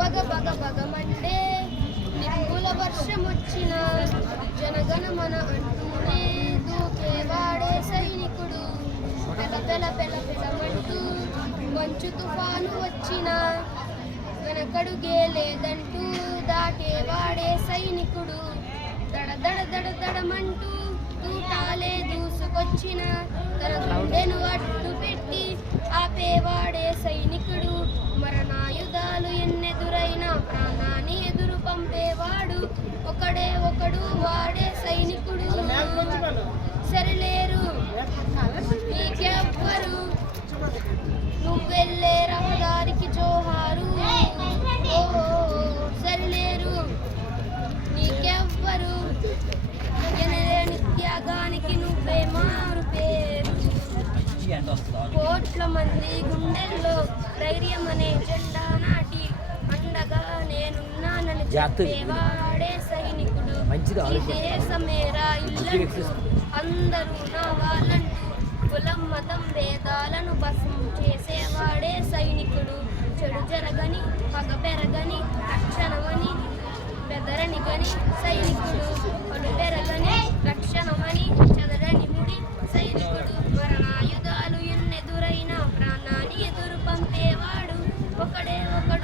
బగ బగ బగమంటే నిప్పుల వర్షమొచ్చిన జనగణమన అంటూనే దూకేవాడే సైనికుడు. పెల పెల పెల పెలమంటూ మంచు తుఫాను వచ్చిన వెనకడుగే లేదంటూ దాటేవాడే సైనికుడు. దడ దడ దడ దడమంటూ తూటాలే దూసుకొచ్చిన తన గుండెను అడ్డు పెట్టి ఆపేవాడే సైనికుడు. మరణాయుధాలు ఎన్నెదురైనా ప్రాణాన్ని ఎదురు పంపేవాడు ఒకడే ఒకడు, వాడే సైనికుడు. సరిలేరు నీకెవ్వరు, నువ్వెళ్ళే రహదారికి జోహారు. సరిలేరు నీకెవ్వరు, ఎనలేని త్యాగానికి నువ్వే మారు పేరు. కోట్ల మంది గుండెల్లో ధైర్యం అనే జెండా నాటి అండగా నేనున్నానని చెప్పేవాడే సైనికుడు. ఈ దేశమేరా ఇల్లంటూ అందరూ నా వాళ్ళంటూ కులం మతం భేదాలను భస్మం చేసేవాడే సైనికుడు. చెడు జరగని పగ పెరగని రక్షణమని బెదరని గని సైనికుడు. పలు పెరగని రక్షణమని చెదరని ముడి సైనికుడు. మరణాయుధాలు ఎన్నెదురైనా ప్రాణాన్ని ఎదురు పంపేవాడు ఒకడే ఒకడు,